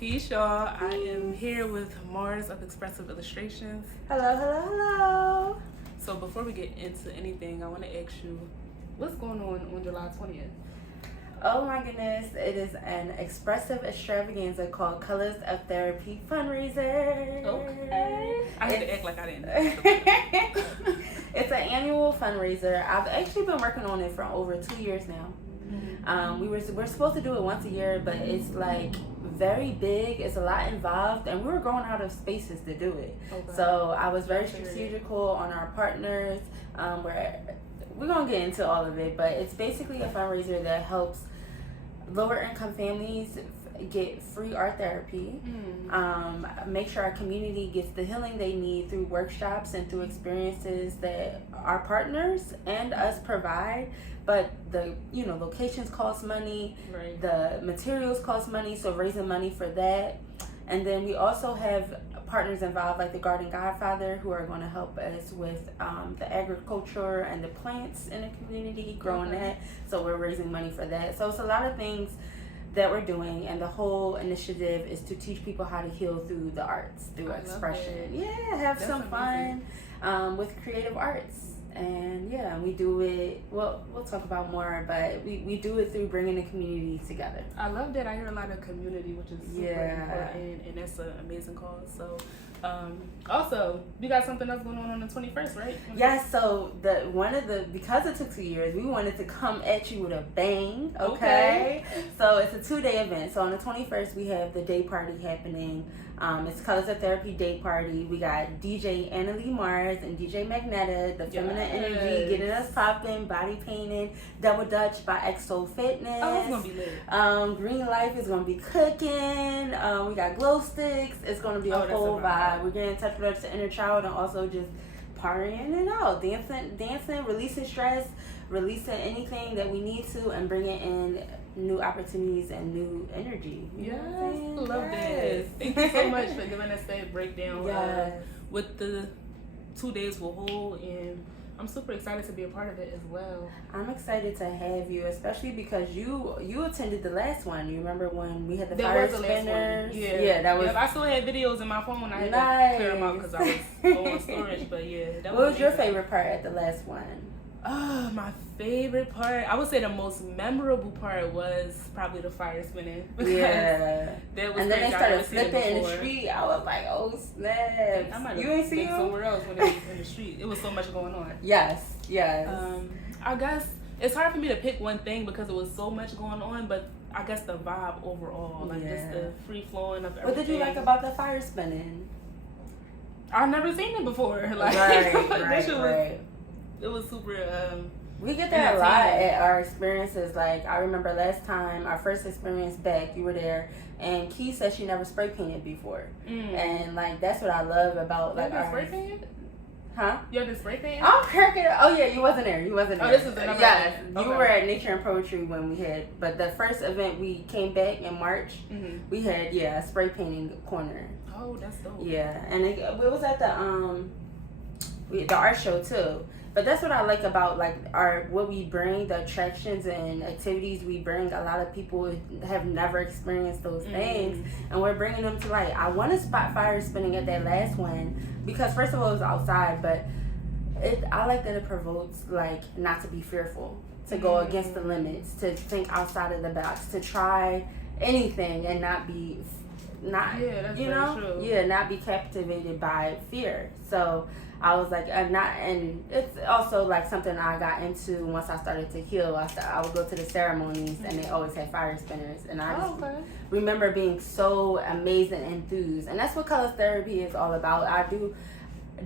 Peace, y'all. I am here with Mars of Expressive Illustrations. Hello, hello, hello. So before we get into anything, I want to ask you, what's going on July 20th? Oh my goodness, it is an expressive extravaganza called Colors of Therapy fundraiser. Okay. I had to act like I didn't know. It's an annual fundraiser. I've actually been working on it for over 2 years now. We're supposed to do it once a year, but it's like very big. It's a lot involved, and we were growing out of spaces to do it. Okay. So I was very strategical on our partners. We're gonna get into all of it, but it's basically a fundraiser that helps lower income families get free art therapy, make sure our community gets the healing they need through workshops and through experiences that our partners and us provide. But the locations cost money, right. The materials cost money, so raising money for that. And then we also have partners involved like the Garden Godfather, who are going to help us with the agriculture and the plants in the community, growing that. So we're raising money for that. So it's a lot of things that we're doing, and the whole initiative is to teach people how to heal through the arts, through expression. Yeah, have some fun with creative arts. And yeah, we do it, well, we'll talk about more, but we do it through bringing the community together. I love that. I hear a lot of community, which is super important, and that's an amazing cause. So also, you got something else going on the 21st, right? Yes, so because it took 2 years, we wanted to come at you with a bang, okay? So it's a 2-day event. So on the 21st, we have the day party happening. It's Colors of Therapy Day Party. We got DJ Annalie Mars and DJ Magneta, the feminine energy, getting us popping, body painting, Double Dutch by XO Fitness. Oh, it's gonna be lit. Green Life is gonna be cooking. We got glow sticks. It's gonna be a whole vibe. We're getting in touch with our inner child and also just partying and out, dancing, releasing stress, releasing anything that we need to, and bringing in new opportunities and new energy. Yes, I love this. Thank you so much for giving us that breakdown what the 2 days will hold, and I'm super excited to be a part of it as well. I'm excited to have you, especially because you attended the last one. You remember when we had the fire spinners? Yeah, that was. I still had videos in my phone. I had to clear them out because I was low on storage. But yeah, that was. What was your favorite part at the last one? My favorite part, I would say the most memorable part was probably the fire spinning. That was and then they started flipping in the street. I was like, oh snap! I might have been somewhere else when it was in the street. It was so much going on. Yes. I guess it's hard for me to pick one thing because it was so much going on, but I guess the vibe overall, like just the free flowing of everything. What did you like about the fire spinning? I've never seen it before. Like, right. It was super. We get that a lot at our experiences. Like, I remember last time, our first experience back, you were there, and Key said she never spray painted before, and like that's what I love about like our spray painted. Huh? You had to spray paint? I'm cracking. Oh yeah, you wasn't there. Oh, this is another. Yes, you were at Nature and Poetry when we had. But the first event we came back in March, we had a spray painting corner. Oh, that's dope. Yeah, and it was at the art show too. But that's what I like about like what we bring, the attractions and activities we bring. A lot of people have never experienced those things, and we're bringing them to light. I want to spot fire spinning at that last one because first of all it was outside, but I like that it provokes like not to be fearful, to go against the limits, to think outside of the box, to try anything and not be not be captivated by fear. So I was like, and it's also like something I got into once I started to heal. I would go to the ceremonies and they always had fire spinners, and I just remember being so amazed and enthused. And that's what color therapy is all about. I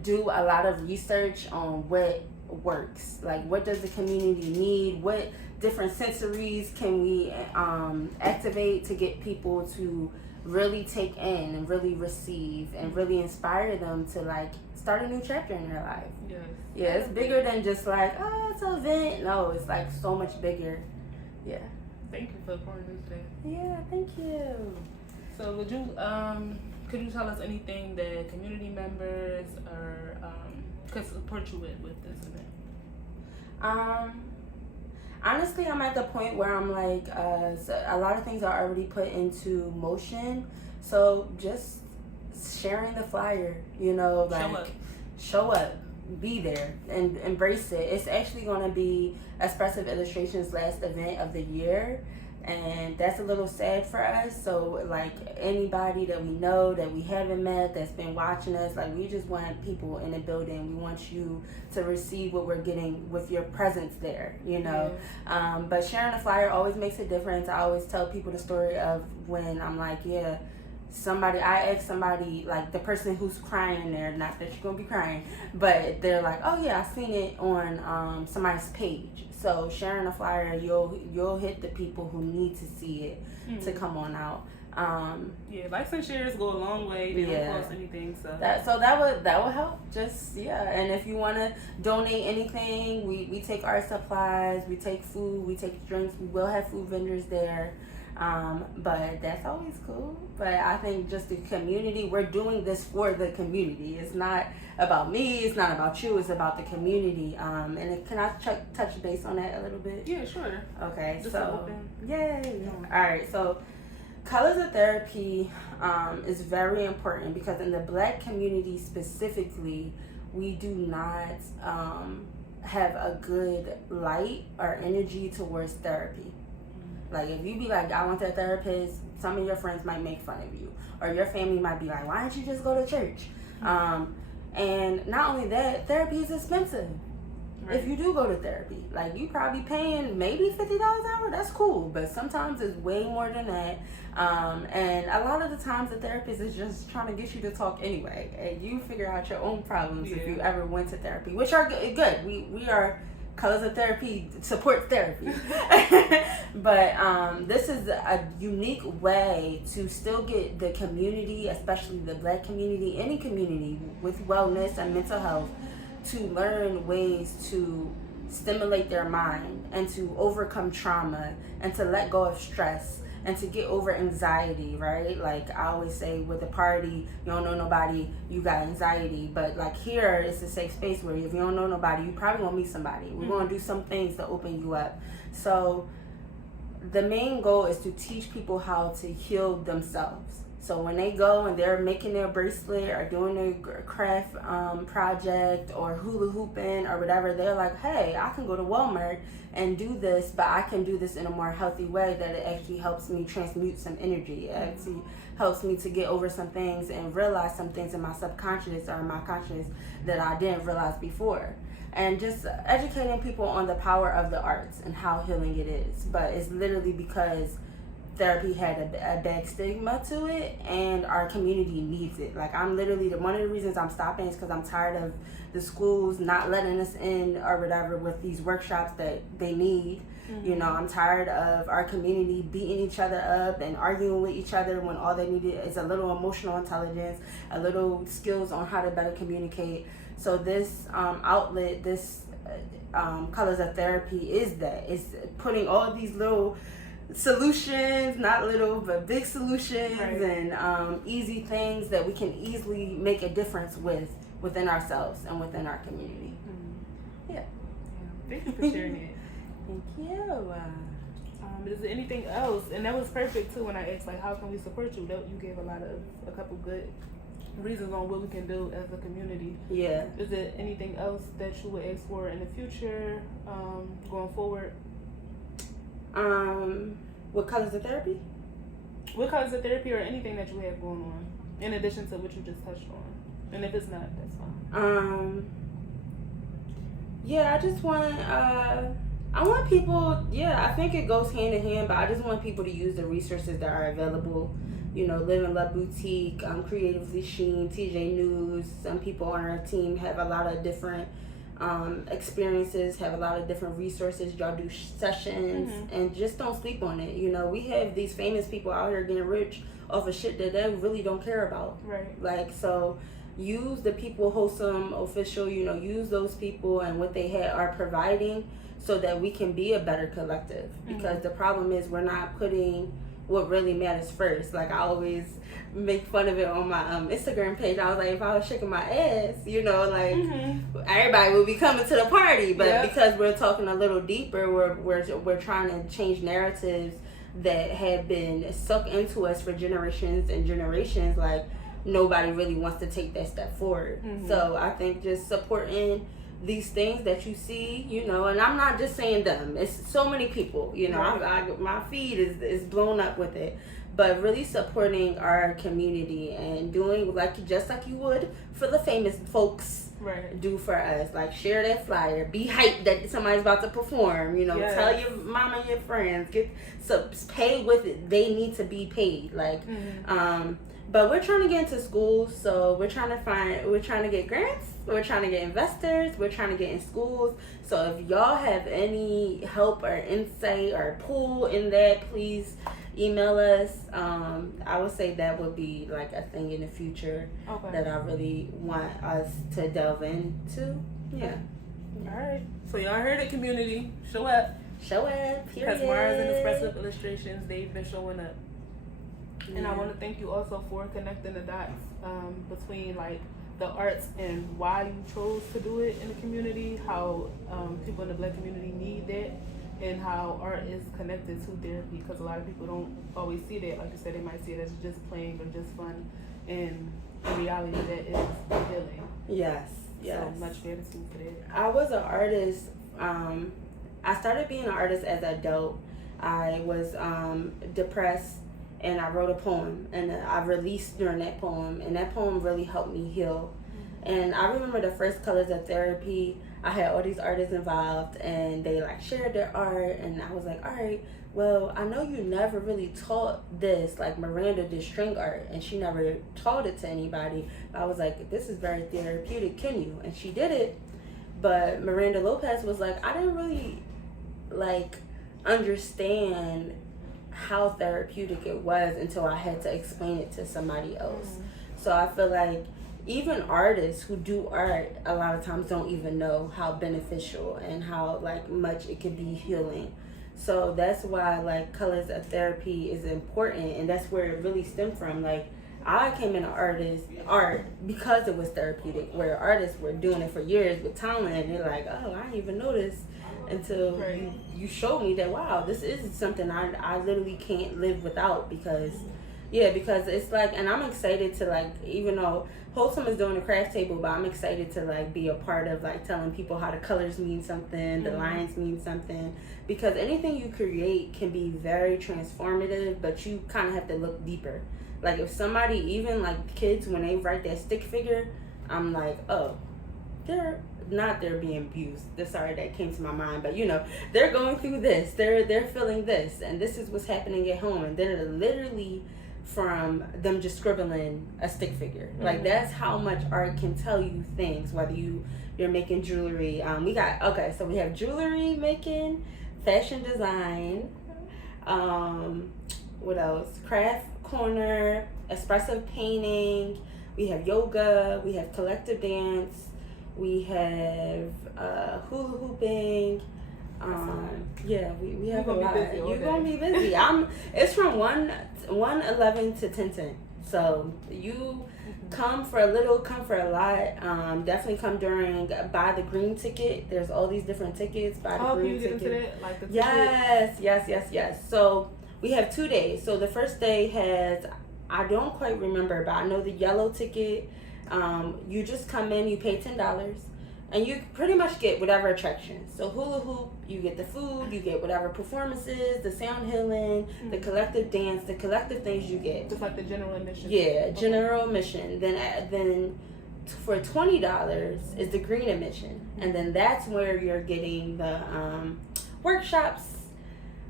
do a lot of research on what works, like what does the community need, what different sensories can we activate to get people to really take in and really receive and really inspire them to like start a new chapter in their life. Yeah, it's bigger than just like, oh, it's an event. No, it's like so much bigger. Yeah. Thank you for pouring this today. Yeah, thank you. So could you tell us anything that community members could support you with this event? Honestly, I'm at the point where I'm like, a lot of things are already put into motion. So just sharing the flyer, like show up, be there, and embrace it. It's actually going to be Expressive Illustrations' last event of the year. And that's a little sad for us. So, like, anybody that we know that we haven't met that's been watching us, like, we just want people in the building. We want you to receive what we're getting with your presence there, But sharing a flyer always makes a difference. I always tell people the story of when I'm like, I asked somebody, like the person who's crying there, not that you're going to be crying, but they're like, oh yeah, I seen it on somebody's page. So sharing a flyer, you'll hit the people who need to see it to come on out. Likes and shares go a long way. They don't cost anything, so that would help. Just and if you want to donate anything, we take art supplies, we take food, we take drinks. We will have food vendors there. But that's always cool. But I think just the community, we're doing this for the community. It's not about me, it's not about you, it's about the community. And can I touch base on that a little bit? Yeah, sure. Okay, just so yay. Alright, so Colors of Therapy is very important because in the Black community specifically, we do not have a good light or energy towards therapy. Like, if you be like, I want that therapist, some of your friends might make fun of you. Or your family might be like, why don't you just go to church? And not only that, therapy is expensive. Right. If you do go to therapy, like, you probably paying maybe $50 an hour. That's cool. But sometimes it's way more than that. And a lot of the times the therapist is just trying to get you to talk anyway. And you figure out your own problems if you ever went to therapy, which are good. We are... Colors of Therapy support therapy. But this is a unique way to still get the community, especially the Black community, any community with wellness and mental health, to learn ways to stimulate their mind and to overcome trauma and to let go of stress and to get over anxiety, right? Like I always say, with a party, you don't know nobody, you got anxiety. But like here, it's a safe space where if you don't know nobody, you probably gonna meet somebody. We're gonna do some things to open you up. So the main goal is to teach people how to heal themselves. So when they go and they're making their bracelet or doing their craft project or hula hooping or whatever, they're like, hey, I can go to Walmart and do this, but I can do this in a more healthy way that it actually helps me transmute some energy. It actually helps me to get over some things and realize some things in my subconscious or in my conscious that I didn't realize before. And just educating people on the power of the arts and how healing it is. But it's literally because therapy had a bad stigma to it, and our community needs it. Like, I'm literally, one of the reasons I'm stopping is because I'm tired of the schools not letting us in or whatever with these workshops that they need. You know, I'm tired of our community beating each other up and arguing with each other when all they need is a little emotional intelligence, a little skills on how to better communicate. So this outlet, this Colors of Therapy is that. It's putting all of these little solutions, not little but big solutions, and easy things that we can easily make a difference within ourselves and within our community. Yeah. Thank you for sharing it. Thank you. Is there anything else? And that was perfect too when I asked, like, how can we support you? That you gave a couple good reasons on what we can do as a community. Yeah. Is there anything else that you would ask for in the future, going forward? With Colors of Therapy? With Colors of Therapy or anything that you have going on, in addition to what you just touched on. And if it's not, that's fine. Yeah, I just want, I want people, I think it goes hand in hand, but I just want people to use the resources that are available. You know, Live and Love Boutique, Creatively Sheen, TJ News. Some people on our team have a lot of different experiences, have a lot of different resources. Y'all do sessions, and just don't sleep on it. You know, we have these famous people out here getting rich off of shit that they really don't care about. Right. Like, so use the people, Wholesome Official, you know, use those people and what they are providing so that we can be a better collective. Because the problem is we're not putting what really matters first. Like I always make fun of it on my Instagram page. I was like, if I was shaking my ass, you know, like everybody would be coming to the party. But because we're talking a little deeper, we're trying to change narratives that have been sucked into us for generations and generations. Like nobody really wants to take that step forward. So I think just supporting these things that you see, you know, and I'm not just saying them. It's so many people, you know. My feed is blown up with it. But really supporting our community and doing just like you would for the famous folks do for us. Like share that flyer, be hyped that somebody's about to perform. You know, tell your mama and your friends, pay with it. They need to be paid. Like, but we're trying to get into schools, so we're trying to get grants. We're trying to get investors. We're trying to get in schools. So if y'all have any help or insight or pull in that, please email us. I would say that would be like a thing in the future that I really want us to delve into. Yeah. All right. So y'all heard it, community. Show up. Period. Because Mars and Expressive Illustrations, they've been showing up. And I want to thank you also for connecting the dots between like the arts and why you chose to do it in the community, how people in the Black community need that, and how art is connected to therapy, because a lot of people don't always see that. Like you said, they might see it as just playing or just fun, and in reality that is healing. Yes. So much gratitude for that. I was an artist. I started being an artist as an adult. I was depressed, and I wrote a poem, and I released during that poem, and that poem really helped me heal. And I remember the first Colors of Therapy, I had all these artists involved, and they like shared their art, and I was like, all right, well, I know you never really taught this, like Miranda did string art, and she never taught it to anybody. I was like, this is very therapeutic, can you? And she did it, but Miranda Lopez was like, I didn't really like understand how therapeutic it was until I had to explain it to somebody else. So I feel like even artists who do art a lot of times don't even know how beneficial and how like much it could be healing. So that's why like Colors of Therapy is important, and that's where it really stemmed from. Like I came into art because it was therapeutic, where artists were doing it for years with talent, and they're like, oh, I didn't even know this until you showed me that, wow, this is something I literally can't live without, because it's like, and I'm excited to like, even though Wholesome is doing a craft table, but I'm excited to like be a part of like telling people how the colors mean something, the lines mean something, because anything you create can be very transformative, but you kind of have to look deeper. Like if somebody, even like kids, when they write that stick figure, I'm like, oh, they're being abused. Sorry, that came to my mind, but you know, they're going through this, they're feeling this, and this is what's happening at home, and they're literally from them just scribbling a stick figure. Like that's how much art can tell you things, whether you're making jewelry. We have jewelry making, fashion design, what else? Craft corner, expressive painting, we have yoga, we have collective dance, we have hula hooping. We have a lot. You're gonna be busy. It's from 1:11 to 10:10. So you come for a little, come for a lot. Definitely come buy the green ticket. There's all these different tickets. Buy the green ticket. Into that? Like the yes. So we have 2 days. So the first day has, I don't quite remember, but I know the yellow ticket. You just come in, you pay $10. And you pretty much get whatever attraction. So hula hoop, you get the food, you get whatever performances, the sound healing, the collective dance, the collective things you get. Just like the general admission. Yeah, general admission. Then for $20 is the green admission, and then that's where you're getting the workshops.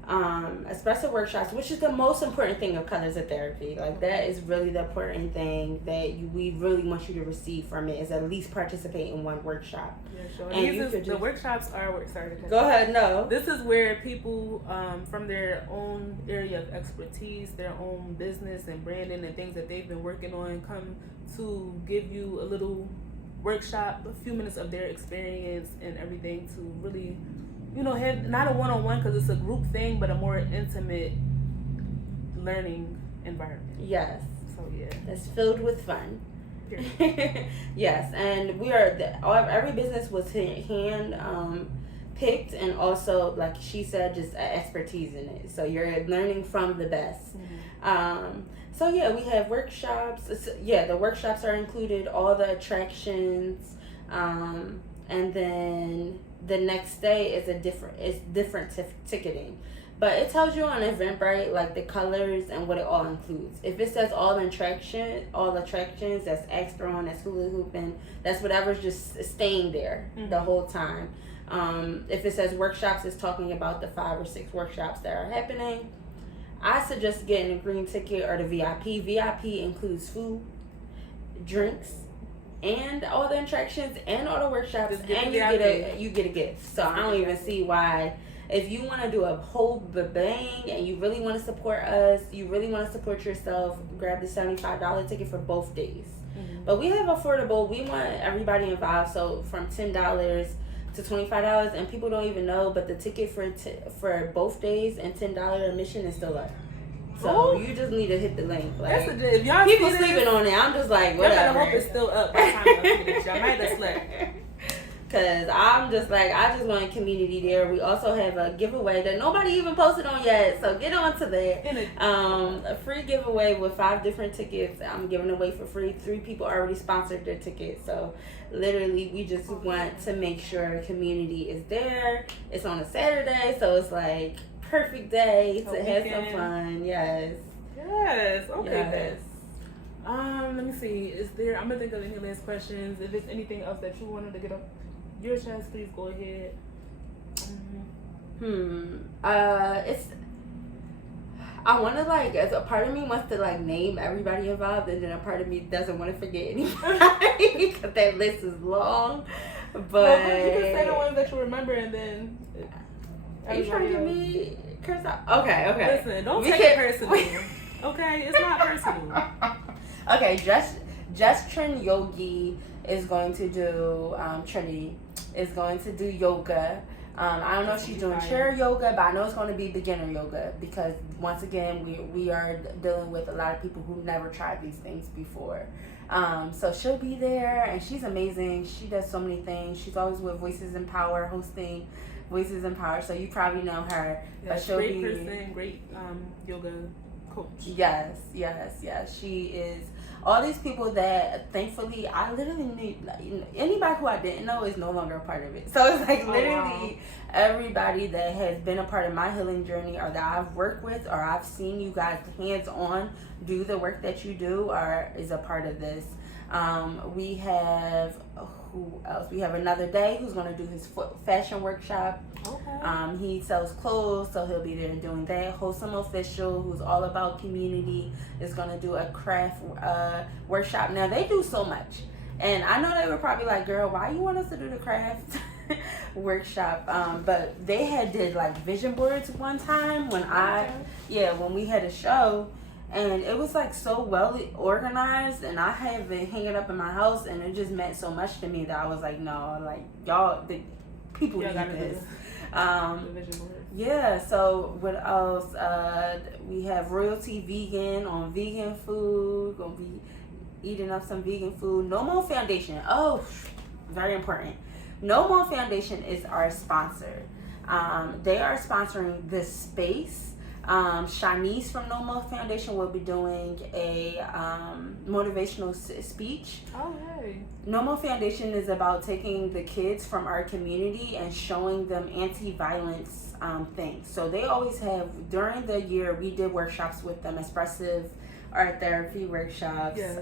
Espresso workshops, which is the most important thing of Colors of Therapy. Like that is really the important thing that we really want you to receive from it, is at least participate in one workshop. Yeah, sure. And the workshops are Go ahead. No. This is where people from their own area of expertise, their own business and branding and things that they've been working on, come to give you a little workshop, a few minutes of their experience and everything, to really, you know, have not a one-on-one because it's a group thing, but a more intimate learning environment. Yes. So yeah, it's filled with fun. Yes, and every business was hand picked, and also, like she said, just expertise in it. So you're learning from the best. So yeah, we have workshops. The workshops are included, all the attractions, and then the next day is different ticketing. But it tells you on Eventbrite, like, the colors and what it all includes. If it says all attractions, that's extra on, that's hula hooping, that's whatever's just staying there the whole time. If it says workshops, it's talking about the 5 or 6 workshops that are happening. I suggest getting a green ticket or the VIP. VIP includes food, drinks, and all the attractions and all the workshops, and you get a gift. So I don't even see why. If you want to do a whole bang and you really want to support us, you really want to support yourself, grab the $75 ticket for both days. But we have affordable. We want everybody involved. So from $10 to $25, and people don't even know, but the ticket for both days and $10 admission is still up. So you just need to hit the link. Like, if y'all people sleeping on it, I'm just like, whatever. I hope it's still up by the time y'all see this. Y'all might have slept. Cause I'm just like, I just want community there. We also have a giveaway that nobody even posted on yet, so get on to that. A free giveaway with 5 different tickets. I'm giving away for free. 3 people already sponsored their tickets, so literally we just want to make sure community is there. It's on a Saturday, so it's like perfect day to have some fun. Yes. Okay. Yes. Let me see. I'm gonna think of any last questions. If there's anything else that you wanted to get up your chest, please go ahead. I want to, like, as a part of me wants to, like, name everybody involved, and then a part of me doesn't want to forget anybody because that list is long. But you can say the ones that you remember, and then are you trying to get me cursed out? Okay. Listen, don't take it personally. Okay, it's not personal. Okay, Just Trin Yogi is going to do Trinity is going to do yoga. I don't know if she's doing chair yoga, but I know it's going to be beginner yoga because, once again, we are dealing with a lot of people who never tried these things before. So she'll be there, and she's amazing. She does so many things. She's always with Voices in Power, hosting Voices in Power, so you probably know her. Yeah, but great person, great yoga coach. Yes. She is. All these people that, thankfully, I literally need, like, anybody who I didn't know is no longer a part of it. So it's like literally everybody that has been a part of my healing journey, or that I've worked with, or I've seen you guys hands-on do the work that you do, is a part of this. We have, who else? We have Another Day, who's going to do his fashion workshop. Okay. He sells clothes, so he'll be there doing that. Wholesome Official, who's all about community, is going to do a craft workshop. Now, they do so much. And I know they were probably like, girl, why you want us to do the craft workshop? But they did like vision boards one time when when we had a show. And it was like so well organized, and I have it hanging up in my house, and it just meant so much to me that I was like, no, like, y'all, people need this. So what else? We have Royalty Vegan on vegan food. Gonna be eating up some vegan food. No More Foundation. Oh, very important. No More Foundation is our sponsor. They are sponsoring this space. Shanice from No More Foundation will be doing a motivational speech. Oh, hey. No More Foundation is about taking the kids from our community and showing them anti-violence things. So they always have, during the year, we did workshops with them, expressive art therapy workshops. Yes.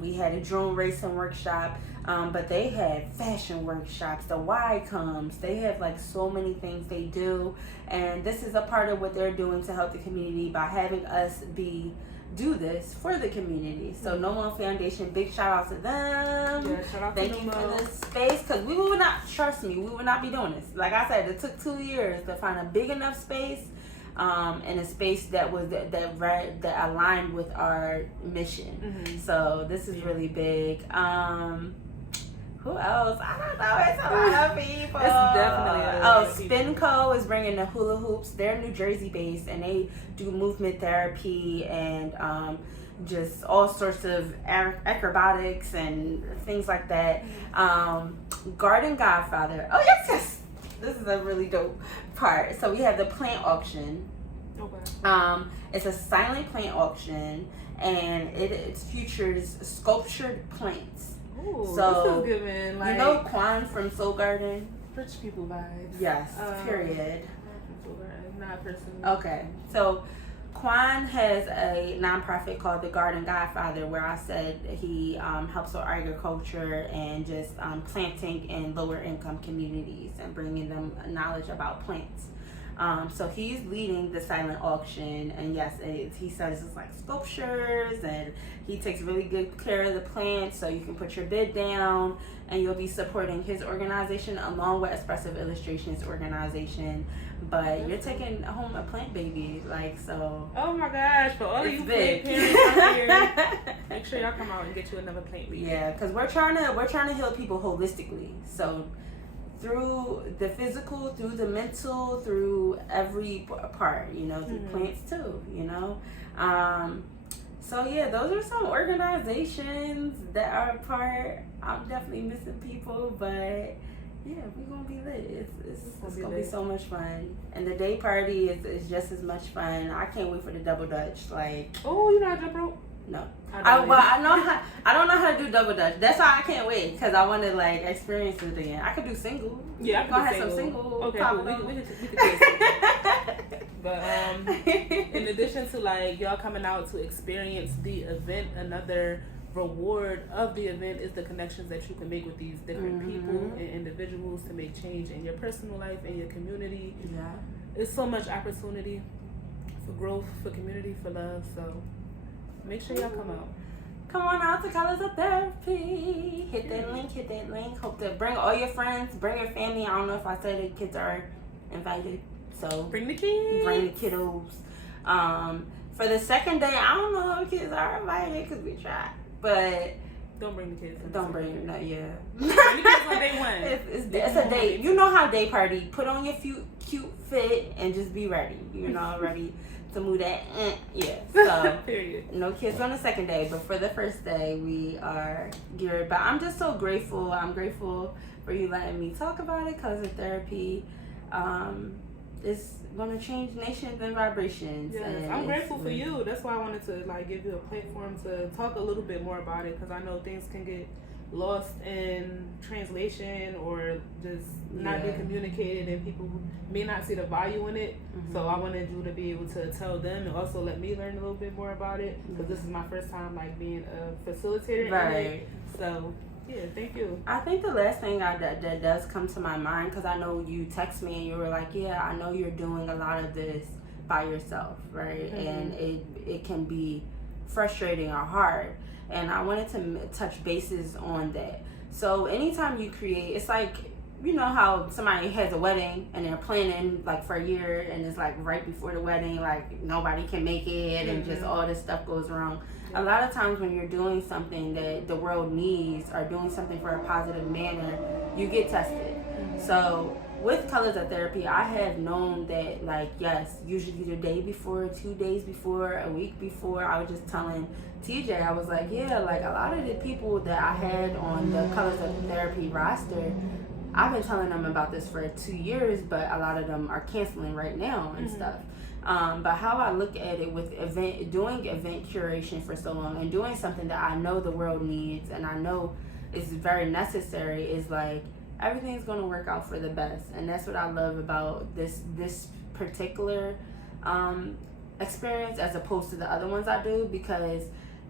We had a drone racing workshop, but they had fashion workshops, the Y comes. They have like so many things they do, and this is a part of what they're doing to help the community by having us do this for the community. So No More Foundation, big shout out to them. Yeah, shout out Thank you for this space, because we would not, trust me, we would not be doing this. Like I said, it took 2 years to find a big enough space. And a space that was that aligned with our mission. So this is really big. Who else? I don't know. It's a lot of people. It's definitely a lot of people. Spinco is bringing the hula hoops. They're New Jersey based, and they do movement therapy and just all sorts of acrobatics and things like that. Garden Godfather. Oh yes. This is a really dope part. So we have the plant auction. Okay. It's a silent plant auction, and it features sculptured plants. Ooh, So this is giving, like, you know Quan from Soul Garden? rich people vibes. Yes, period. Not personally. Okay, so Quan has a nonprofit called the Garden Godfather, where I said he helps with agriculture and just planting in lower income communities and bringing them knowledge about plants. So he's leading the silent auction, and yes, he says it's like sculptures, and he takes really good care of the plants, so you can put your bid down, and you'll be supporting his organization along with Expressive Illustrations organization. But you're taking home a plant baby, like, so. Oh my gosh! For all of you big. plant parents out here, make sure y'all come out and get you another plant baby. Yeah, because we're trying to heal people holistically. So through the physical, through the mental, through every part, through plants too, So yeah, those are some organizations that are a part. I'm definitely missing people, but yeah, we're gonna be lit. It's gonna be so much fun, and the day party is just as much fun. I can't wait for the double dutch. Like, oh, you know how to jump rope? No, I don't know how to do double dutch. That's why I can't wait, because I want to like experience it again. I could do single. Yeah, I could do some single. Okay, cool. We could do single. But in addition to like y'all coming out to experience the event, another reward of the event is the connections that you can make with these different people and individuals to make change in your personal life and your community. Yeah, it's so much opportunity for growth, for community, for love. So make sure y'all come out. Come on out to Colors of Therapy. Hit that link. Hope to bring all your friends, bring your family. I don't know if I said the kids are invited. So bring the kids. Bring the kiddos. For the second day, I don't know if kids are invited because we tried. But don't bring the kids. Don't bring them. No, yeah. Bring the kids on day one. It's a date. You know how day party. Put on your cute fit and just be ready. Ready to move that. Yeah. So period. No kids on the second day, but for the first day we are geared. But I'm just so grateful. I'm grateful for you letting me talk about it, because of therapy. It's gonna change nations and vibrations. Yes, and I'm grateful for you. That's why I wanted to like give you a platform to talk a little bit more about it, because I know things can get lost in translation or just not be communicated, and people may not see the value in it. So I wanted you to be able to tell them and also let me learn a little bit more about it, because this is my first time like being a facilitator. Right. So yeah, thank you. I think the last thing that does come to my mind, because I know you text me and you were like, yeah, I know you're doing a lot of this by yourself, right? And it can be frustrating or hard. And I wanted to touch bases on that. So anytime you create, it's like, you know how somebody has a wedding and they're planning like for a year, and it's like right before the wedding, like nobody can make it and just all this stuff goes wrong. A lot of times when you're doing something that the world needs, or doing something for a positive manner, you get tested. So with Colors of Therapy, I have known that, like, yes, usually the day before, 2 days before, a week before, I was just telling TJ, I was like, yeah, like a lot of the people that I had on the Colors of Therapy roster, I've been telling them about this for 2 years, but a lot of them are canceling right now and stuff. But how I look at it with doing event curation for so long and doing something that I know the world needs and I know is very necessary, is like everything's going to work out for the best. And that's what I love about this particular experience as opposed to the other ones I do, because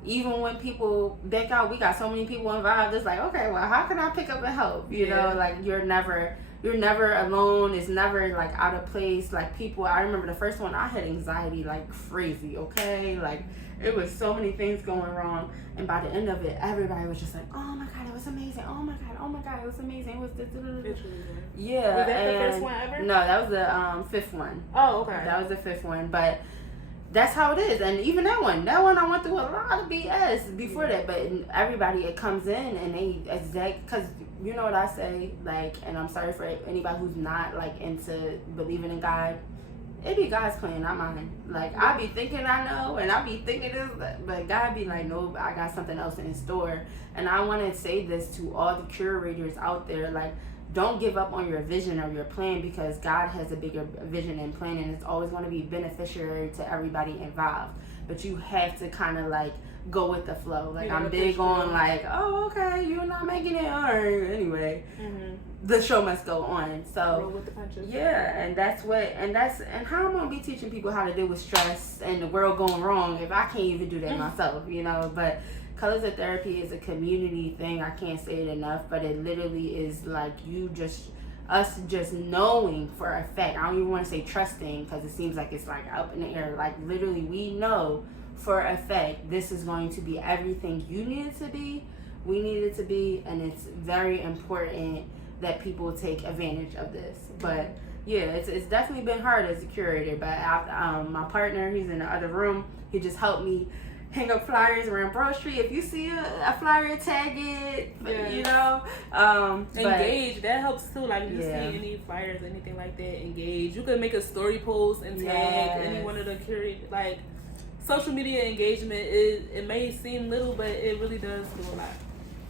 even when people back out, we got so many people involved. It's like, okay, well, how can I pick up and help? You know, like you're never alone. It's never like out of place. Like people, I remember the first one, I had anxiety like crazy. Okay, like it was so many things going wrong, and by the end of it, everybody was just like, oh my god, it was amazing. Oh my god, it was amazing. It was yeah. Was that the first one ever? No, that was the fifth one. Oh, okay. That was the fifth one, but that's how it is. And even that one I went through a lot of BS before that, but everybody, it comes in and they because you know what I say, like, and I'm sorry for anybody who's not like into believing in God. It be God's plan, not mine. Like, I be thinking I know, and I be thinking this, but God be like, no, I got something else in store. And I want to say this to all the curators out there, like, don't give up on your vision or your plan, because God has a bigger vision and plan, and it's always going to be beneficiary to everybody involved. But you have to kind of like go with the flow. Like, I'm big on like, oh, okay, you're not making it, or anyway. The show must go on. So roll with the punches. Yeah, and that's how I'm gonna be teaching people how to deal with stress and the world going wrong if I can't even do that myself, you know. But Colors of Therapy is a community thing. I can't say it enough, but it literally is like us just knowing for a fact. I don't even want to say trusting, because it seems like it's like up in the air. Like, literally, we know for a fact this is going to be everything you need it to be, we need it to be, and it's very important that people take advantage of this. But yeah, it's definitely been hard as a curator. But my partner, he's in the other room, he just helped me hang up flyers around Broad Street. If you see a flyer, tag it. You know, engage. That helps too. Like, if you see any flyers, anything like that, engage. You could make a story post and tag any one of the curators. Like, social media engagement it may seem little, but it really does do a lot.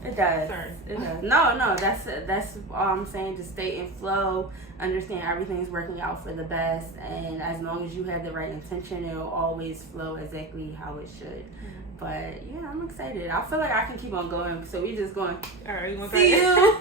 It does. Sorry. It does. No, that's all I'm saying. Just stay in flow, understand everything's working out for the best, and as long as you have the right intention, it'll always flow exactly how it should. But yeah, I'm excited. I feel like I can keep on going, so we just going. All right, see you